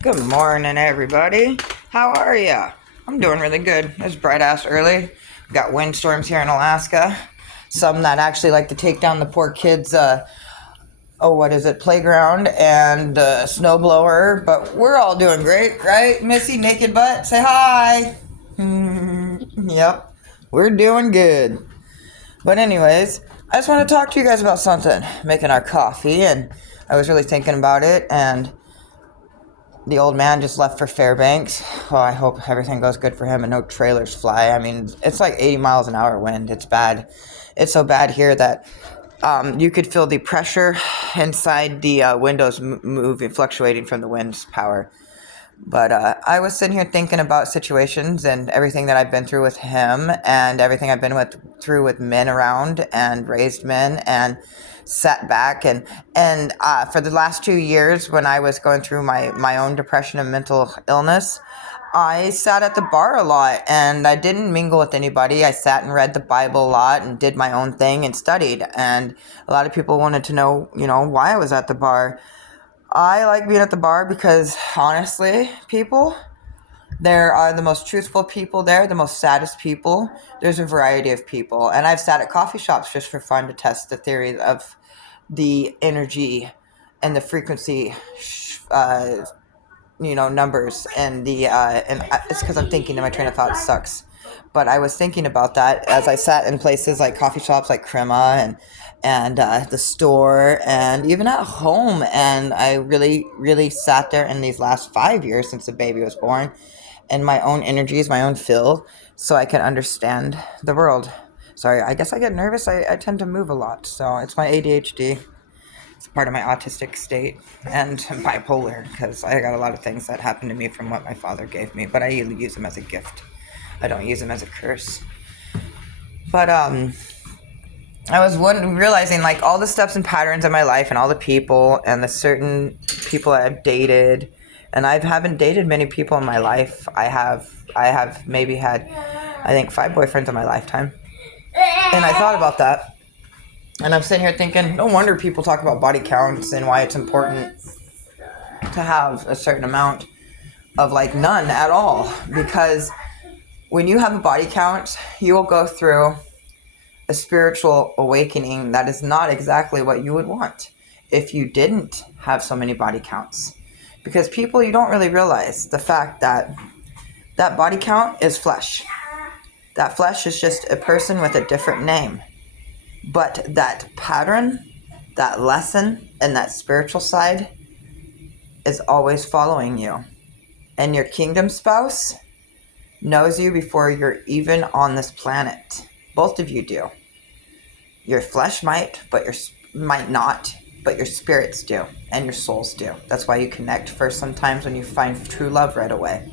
Good morning, everybody. How are ya? I'm doing really good. It's bright ass early. We got windstorms here in Alaska. Some that actually like to take down the poor kids' playground and snowblower. But we're all doing great, right? Missy, naked butt, say hi. Yep, we're doing good. But anyways, I just want to talk to you guys about something. Making our coffee, and I was really thinking about it, and the old man just left for Fairbanks. Oh, I hope everything goes good for him and no trailers fly. I mean, it's like 80 miles an hour wind. It's bad. It's so bad here that you could feel the pressure inside the windows moving, fluctuating from the wind's power. But I was sitting here thinking about situations and everything that I've been through with him and everything I've been through with men around and raised men and sat back and for the last 2 years when I was going through my own depression and mental illness, I sat at the bar a lot and I didn't mingle with anybody. I sat and read the Bible a lot and did my own thing and studied. And a lot of people wanted to know, why I was at the bar. I like being at the bar because, honestly, people, there are the most truthful people there, the most saddest people. There's a variety of people. And I've sat at coffee shops just for fun to test the theory of the energy and the frequency, numbers. And it's because I'm thinking and my train of thought sucks. But I was thinking about that as I sat in places like coffee shops like Crema and the store and even at home. And I really, really sat there in these last 5 years since the baby was born and my own energies, my own feel, so I can understand the world. Sorry, I guess I get nervous. I tend to move a lot. So it's my ADHD. It's part of my autistic state and bipolar because I got a lot of things that happened to me from what my father gave me. But I use them as a gift. I don't use them as a curse. But I was realizing like all the steps and patterns in my life and all the people and the certain people I've dated, and I haven't dated many people in my life. I have maybe had, I think, 5 boyfriends in my lifetime, and I thought about that, and I'm sitting here thinking, no wonder people talk about body counts and why it's important to have a certain amount of like none at all, because when you have a body count, you will go through a spiritual awakening that is not exactly what you would want if you didn't have so many body counts. Because people, you don't really realize the fact that that body count is flesh. That flesh is just a person with a different name. But that pattern, that lesson, and that spiritual side is always following you. And your kingdom spouse knows you before you're even on this planet. Both of you do. Your flesh might, but might not, but your spirits do, and your souls do. That's why you connect first sometimes when you find true love right away.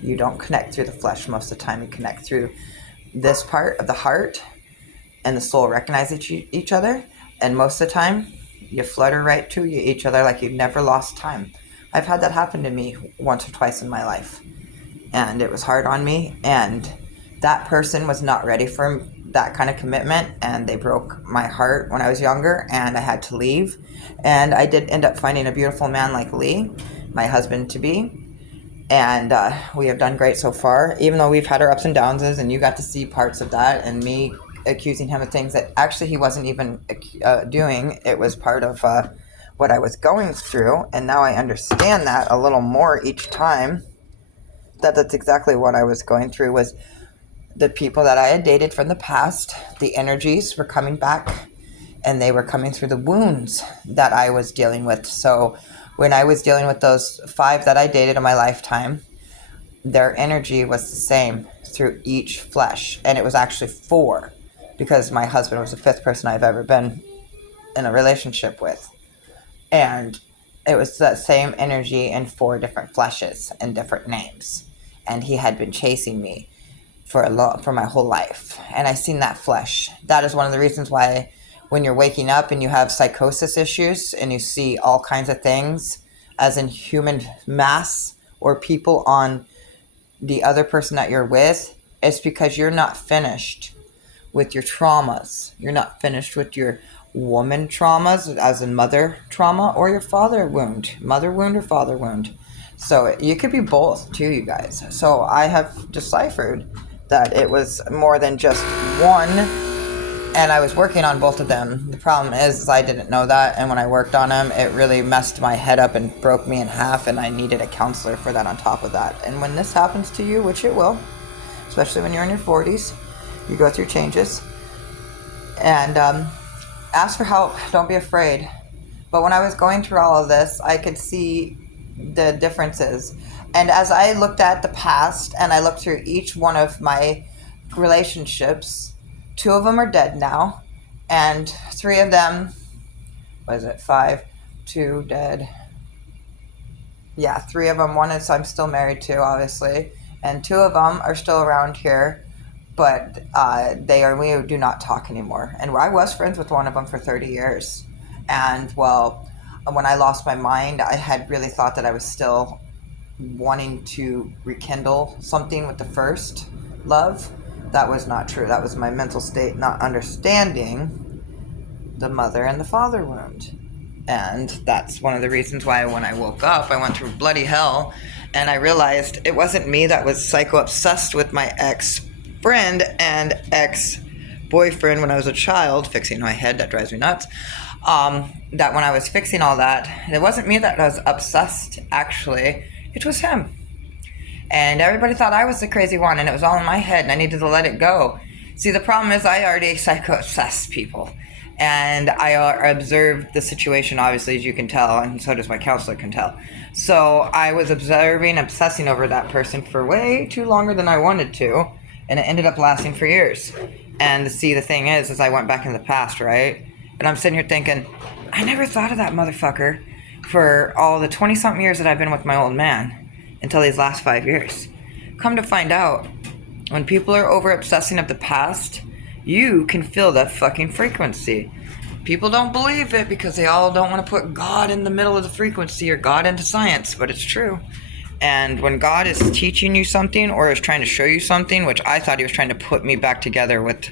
You don't connect through the flesh most of the time. You connect through this part of the heart, and the soul recognize each other, and most of the time, you flutter right to each other like you've never lost time. I've had that happen to me once or twice in my life, and it was hard on me, and that person was not ready for that kind of commitment, and they broke my heart when I was younger, and I had to leave. And I did end up finding a beautiful man like Lee, my husband to be, and we have done great so far, even though we've had our ups and downs, and you got to see parts of that, and me accusing him of things that actually he wasn't even doing. It was part of what I was going through, and now I understand that a little more each time, that's exactly what I was going through. Was the people that I had dated from the past, the energies were coming back, and they were coming through the wounds that I was dealing with. So when I was dealing with those 5 that I dated in my lifetime, their energy was the same through each flesh. And it was actually 4, because my husband was the 5th person I've ever been in a relationship with. And it was that same energy in 4 different fleshes and different names. And he had been chasing me for my whole life, and I seen that flesh. That is one of the reasons why when you're waking up and you have psychosis issues and you see all kinds of things as in human mass or people on the other person that you're with, it's because you're not finished with your traumas. You're not finished with your woman traumas, as in mother trauma, or your father wound, mother wound or father wound. So you could be both too, you guys. So I have deciphered that it was more than just one, and I was working on both of them. The problem is I didn't know that, and when I worked on them, it really messed my head up and broke me in half, and I needed a counselor for that on top of that. And when this happens to you, which it will, especially when you're in your 40s, you go through changes, and ask for help. Don't be afraid. But when I was going through all of this, I could see the differences. And as I looked at the past and I looked through each one of my relationships, 2 of them are dead now, and 3 of them, what is it, 5, 2 dead. Yeah, 3 of them. One is I'm still married to, obviously, and 2 of them are still around here, but we do not talk anymore. And I was friends with one of them for 30 years. And well, when I lost my mind, I had really thought that I was still wanting to rekindle something with the first love. That was not true. That was my mental state not understanding the mother and the father wound. And that's one of the reasons why when I woke up, I went through bloody hell, and I realized it wasn't me that was psycho-obsessed with my ex-friend and ex-boyfriend when I was a child, fixing my head, that drives me nuts. That when I was fixing all that, it wasn't me that was obsessed, actually. It was him. And everybody thought I was the crazy one, and it was all in my head, and I needed to let it go. See, the problem is I already psycho-obsessed people. And I observed the situation, obviously, as you can tell, and so does my counselor can tell. So I was obsessing over that person for way too longer than I wanted to, and it ended up lasting for years. And see, the thing is I went back in the past, right? And I'm sitting here thinking, I never thought of that motherfucker for all the 20-something years that I've been with my old man until these last 5 years. Come to find out, when people are over-obsessing of the past, you can feel that fucking frequency. People don't believe it because they all don't want to put God in the middle of the frequency or God into science, but it's true. And when God is teaching you something or is trying to show you something, which I thought he was trying to put me back together with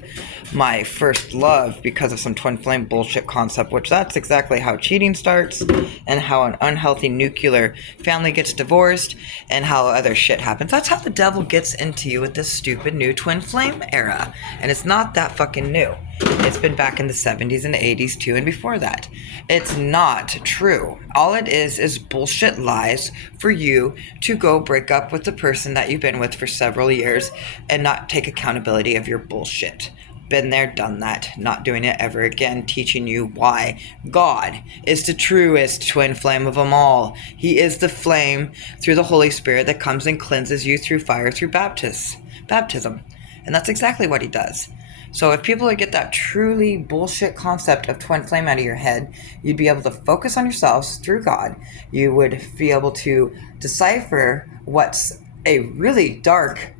my first love because of some twin flame bullshit concept, which that's exactly how cheating starts and how an unhealthy nuclear family gets divorced and how other shit happens. That's how the devil gets into you with this stupid new twin flame era. And it's not that fucking new. It's been back in the 70s and 80s too, and before that. It's not true. All it is bullshit lies for you to go break up with the person that you've been with for several years and not take accountability of your bullshit. Been there, done that, not doing it ever again, teaching you why God is the truest twin flame of them all. He is the flame through the Holy Spirit that comes and cleanses you through fire, through baptism. And that's exactly what he does. So if people would get that truly bullshit concept of twin flame out of your head, you'd be able to focus on yourselves through God. You would be able to decipher what's a really dark,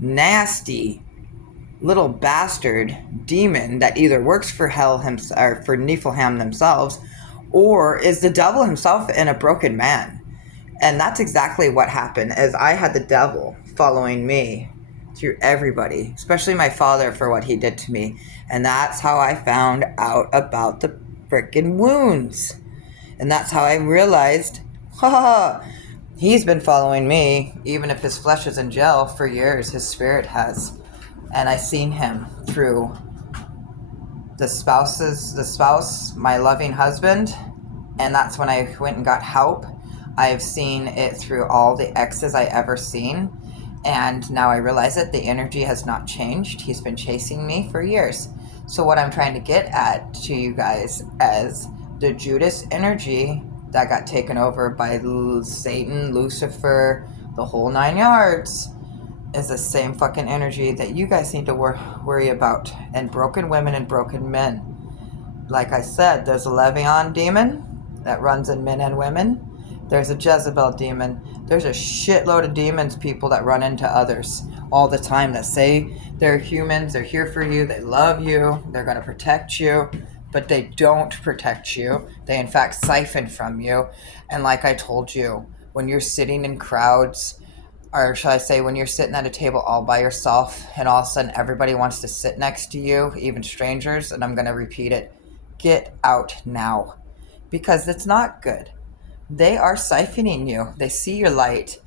nasty, little bastard demon that either works for hell himself or for Niflheim themselves, or is the devil himself in a broken man. And that's exactly what happened, as I had the devil following me through everybody, especially my father for what he did to me. And that's how I found out about the frickin' wounds. And that's how I realized, he's been following me, even if his flesh is in jail for years, his spirit has. And I seen him through the spouse, my loving husband, and that's when I went and got help. I've seen it through all the exes I ever seen. And now I realize that the energy has not changed. He's been chasing me for years. So what I'm trying to get at to you guys as the Judas energy that got taken over by Satan, Lucifer, the whole 9 yards, is the same fucking energy that you guys need to worry about. And broken women and broken men. Like I said, there's a Leviathan demon that runs in men and women. There's a Jezebel demon. There's a shitload of demons, people that run into others all the time that say they're humans, they're here for you, they love you, they're going to protect you, but they don't protect you. They in fact siphon from you. And like I told you, when you're sitting in crowds, or shall I say when you're sitting at a table all by yourself and all of a sudden everybody wants to sit next to you, even strangers, and I'm going to repeat it, get out now, because it's not good. They are siphoning you. They see your light.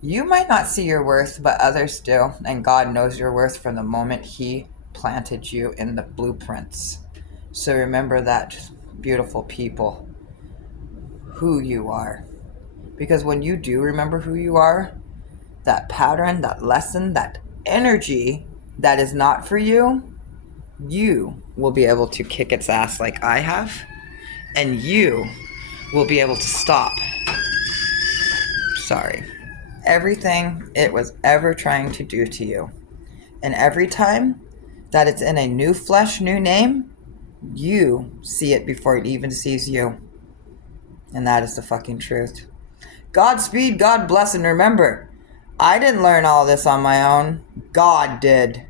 You might not see your worth, but others do. And God knows your worth from the moment He planted you in the blueprints. So remember that, beautiful people, who you are. Because when you do remember who you are, that pattern, that lesson, that energy that is not for you, you will be able to kick its ass like I have, and you will be able to stop. Sorry. Everything it was ever trying to do to you. And every time that it's in a new flesh, new name, you see it before it even sees you. And that is the fucking truth. Godspeed, God bless, and remember, I didn't learn all this on my own. God did.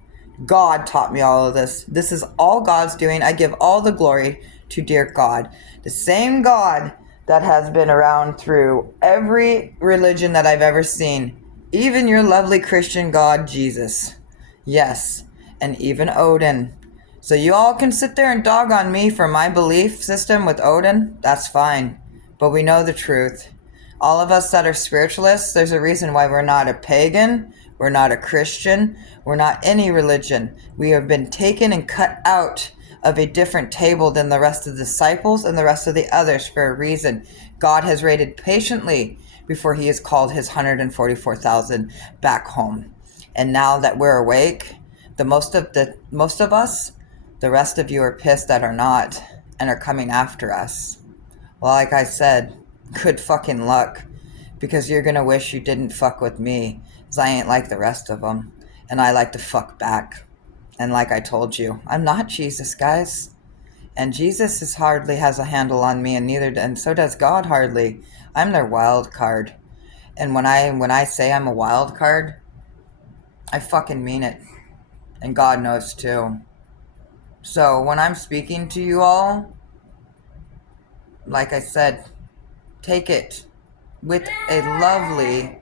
God taught me all of this. This is all God's doing. I give all the glory to dear God. The same God that has been around through every religion that I've ever seen. Even your lovely Christian God, Jesus. Yes, and even Odin. So you all can sit there and dog on me for my belief system with Odin. That's fine. But we know the truth. All of us that are spiritualists, there's a reason why we're not a pagan, we're not a Christian, we're not any religion. We have been taken and cut out of a different table than the rest of the disciples and the rest of the others for a reason. God has waited patiently before He has called His 144,000 back home. And now that we're awake, the most of us, the rest of you are pissed that are not and are coming after us. Well, like I said, good fucking luck, because you're gonna wish you didn't fuck with me, because I ain't like the rest of them, and I like to fuck back. And like I told you, I'm not Jesus, guys, and Jesus is hardly has a handle on me, and so does God hardly. I'm their wild card, and when I say I'm a wild card, I fucking mean it, and God knows too. So when I'm speaking to you all, like I said, take it with a lovely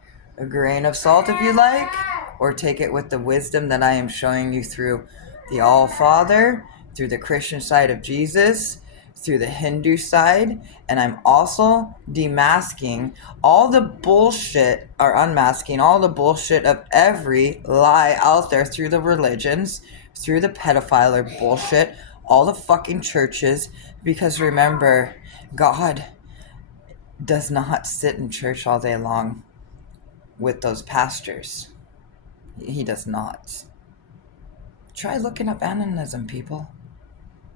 grain of salt if you like, or take it with the wisdom that I am showing you through the All Father, through the Christian side of Jesus, through the Hindu side, and I'm also demasking all the bullshit, or unmasking all the bullshit of every lie out there through the religions, through the pedophile bullshit, all the fucking churches, because remember, God does not sit in church all day long with those pastors. He does not. Try looking up animism, people.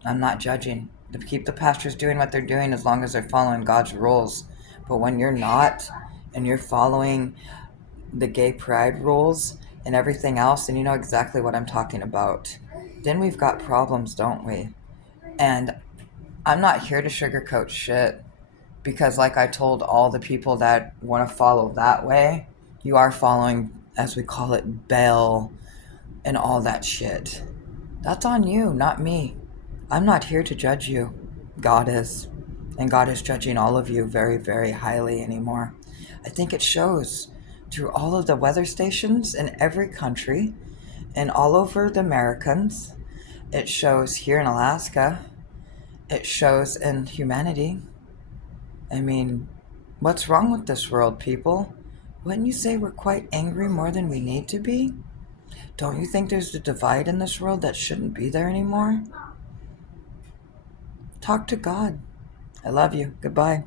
I'm not judging. To keep the pastors doing what they're doing as long as they're following God's rules. But when you're not, and you're following the gay pride rules and everything else, and you know exactly what I'm talking about, then we've got problems, don't we? And I'm not here to sugarcoat shit. Because like I told all the people that want to follow that way, you are following, as we call it, Baal and all that shit. That's on you, not me. I'm not here to judge you. God is. And God is judging all of you very, very highly anymore. I think it shows through all of the weather stations in every country and all over the Americans. It shows here in Alaska. It shows in humanity. I mean, what's wrong with this world, people? Wouldn't you say we're quite angry more than we need to be? Don't you think there's a divide in this world that shouldn't be there anymore? Talk to God. I love you. Goodbye.